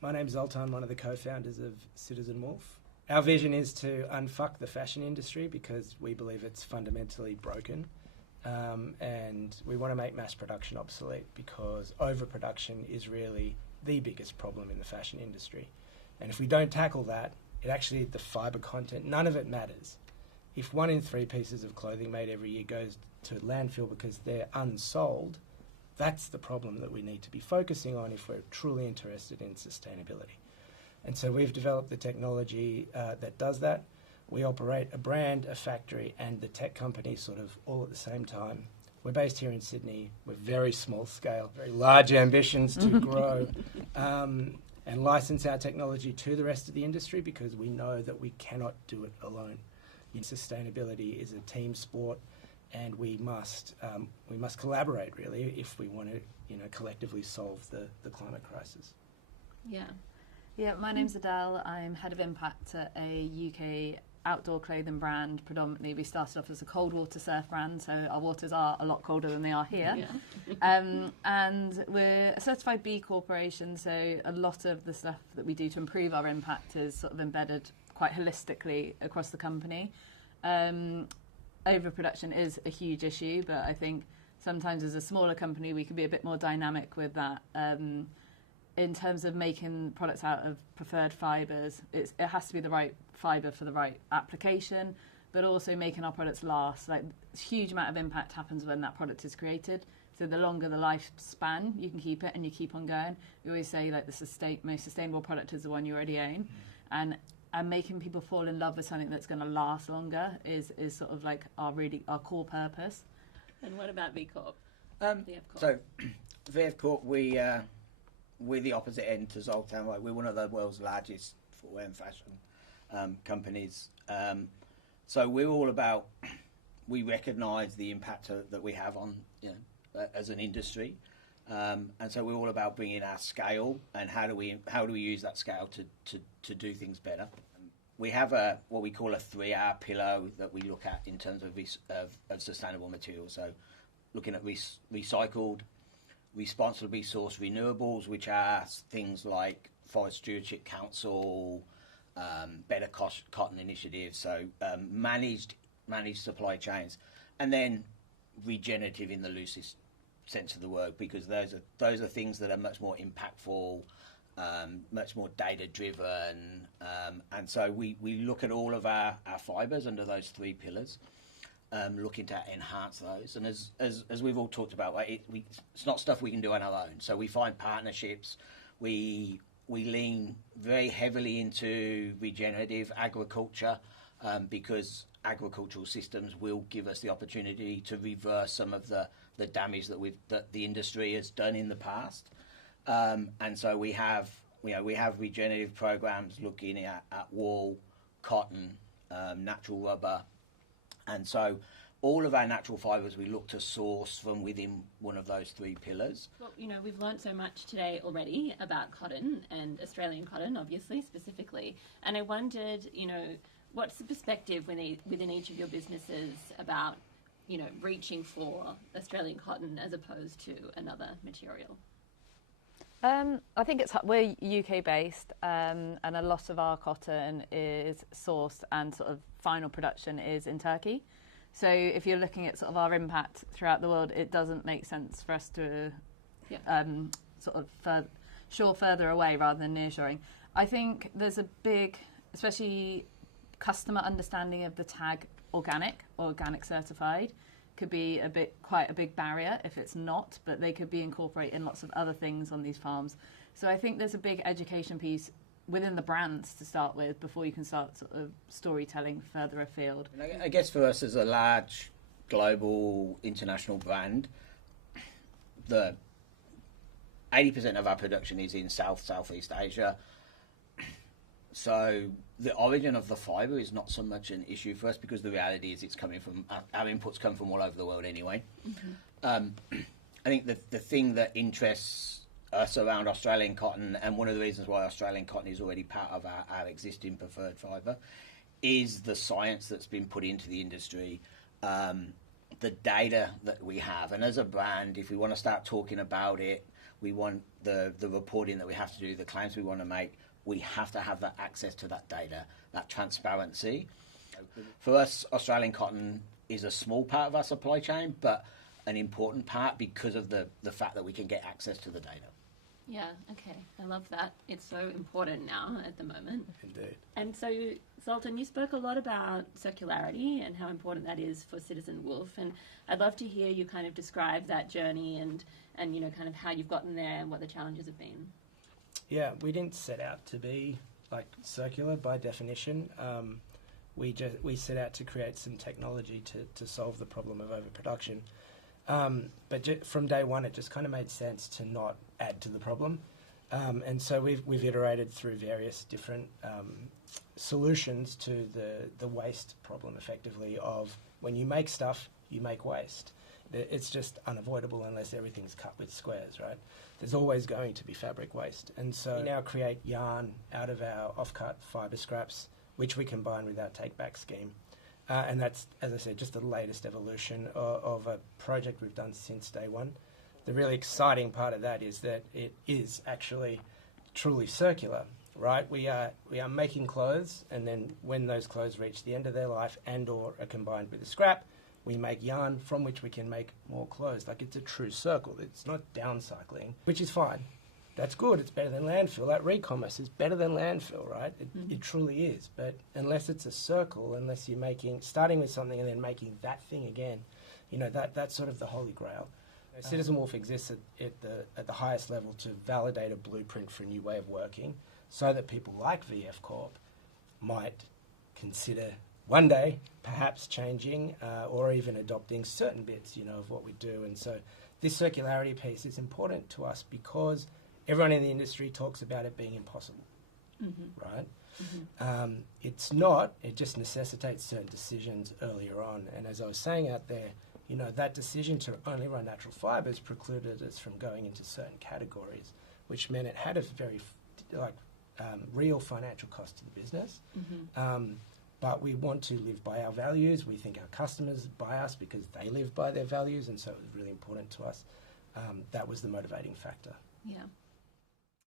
My name's Zoltan, one of the co-founders of Citizen Wolf. Our vision is to unfuck the fashion industry because we believe it's fundamentally broken. And we want to make mass production obsolete because overproduction is really the biggest problem in the fashion industry. And if we don't tackle that, the fibre content, none of it matters. If 1 in 3 pieces of clothing made every year goes to landfill because they're unsold, that's the problem that we need to be focusing on if we're truly interested in sustainability. And so we've developed the technology that does that. We operate a brand, a factory, and the tech company sort of all at the same time. We're based here in Sydney. We're very small scale, very large ambitions to grow and license our technology to the rest of the industry because we know that we cannot do it alone. Sustainability is a team sport, and we must collaborate really if we want to collectively solve the climate crisis. Yeah, my name's Adele. I'm head of impact at a UK outdoor clothing brand. Predominantly, we started off as a cold water surf brand, so our waters are a lot colder than they are here. Yeah. And we're a certified B Corporation, so a lot of the stuff that we do to improve our impact is sort of embedded quite holistically across the company. Overproduction is a huge issue, but I think sometimes as a smaller company we can be a bit more dynamic with that. In terms of making products out of preferred fibres, it has to be the right fibre for the right application, but also making our products last. Like, a huge amount of impact happens when that product is created. So the longer the lifespan, you can keep it and you keep on going. We always say like the most sustainable product is the one you already own, and making people fall in love with something that's going to last longer is sort of like our core purpose. And what about V Corp? So VF Corp, we're the opposite end to Zoltan. Right? We're one of the world's largest footwear and fashion companies. So we're all about, we recognise the impact that we have on, as an industry, and so we're all about bringing our scale and how do we use that scale to do things better. We have what we call a 3R pillar that we look at in terms of sustainable materials. So looking at recycled, responsibly sourced renewables, which are things like Forest Stewardship Council, Better Cotton Initiative, so managed supply chains, and then regenerative in the loosest sense of the word, because those are things that are much more impactful, much more data driven, and so we look at all of our fibres under those 3 pillars. Looking to enhance those, and as we've all talked about, it's not stuff we can do on our own. So we find partnerships. We lean very heavily into regenerative agriculture because agricultural systems will give us the opportunity to reverse some of the damage that the industry has done in the past. And so we have regenerative programs looking at wool, cotton, natural rubber. And so all of our natural fibres we look to source from within one of those 3 pillars. Well, we've learned so much today already about cotton and Australian cotton, obviously, specifically. And I wondered, what's the perspective within each of your businesses about, reaching for Australian cotton as opposed to another material? I think we're UK based, and a lot of our cotton is sourced and sort of final production is in Turkey. So if you're looking at sort of our impact throughout the world, it doesn't make sense for us to sort of shore further away rather than nearshoring. I think there's a big, especially customer understanding of the tag organic or organic certified could be quite a big barrier if it's not, but they could be incorporating lots of other things on these farms. So I think there's a big education piece within the brands to start with before you can start sort of storytelling further afield. And I guess for us as a large global international brand, the 80% of our production is in Southeast Asia. So the origin of the fibre is not so much an issue for us because the reality is it's coming from, our inputs come from all over the world anyway. Mm-hmm. I think the thing that interests us around Australian cotton, and one of the reasons why Australian cotton is already part of our existing preferred fibre, is the science that's been put into the industry, the data that we have. And as a brand, if we want to start talking about it, we want the reporting that we have to do, the claims we want to make. We have to have that access to that data, that transparency. For us, Australian cotton is a small part of our supply chain, but an important part because of the fact that we can get access to the data. Yeah, okay. I love that. It's so important now at the moment. Indeed. And so, Zoltan, you spoke a lot about circularity and how important that is for Citizen Wolf. And I'd love to hear you kind of describe that journey and you know, kind of how you've gotten there and what the challenges have been. Yeah, we didn't set out to be like circular by definition. We set out to create some technology to solve the problem of overproduction. But from day one, it just kind of made sense to not add to the problem. And so we've iterated through various different solutions to the waste problem, effectively, of when you make stuff, you make waste. It's just unavoidable unless everything's cut with squares, right? There's always going to be fabric waste. And so we now create yarn out of our off-cut fibre scraps, which we combine with our take-back scheme. And that's, as I said, just the latest evolution of a project we've done since day one. The really exciting part of that is that it is actually truly circular, right? We are making clothes, and then when those clothes reach the end of their life and or are combined with the scrap, we make yarn from which we can make more clothes. Like, it's a true circle. It's not downcycling, which is fine. That's good. It's better than landfill. That re-commerce is better than landfill, right? It truly is. But unless it's a circle, unless you're starting with something and then making that thing again, you know, that's sort of the holy grail. Citizen Wolf exists at the highest level to validate a blueprint for a new way of working, so that people like VF Corp might consider one day perhaps changing or even adopting certain bits, you know, of what we do. And so this circularity piece is important to us because everyone in the industry talks about it being impossible, right? It's not. It just necessitates certain decisions earlier on. And as I was saying out there, you know, that decision to only run natural fibres precluded us from going into certain categories, which meant it had a very real financial cost to the business. But we want to live by our values. We think our customers buy us because they live by their values, and so it was really important to us. That was the motivating factor. Yeah.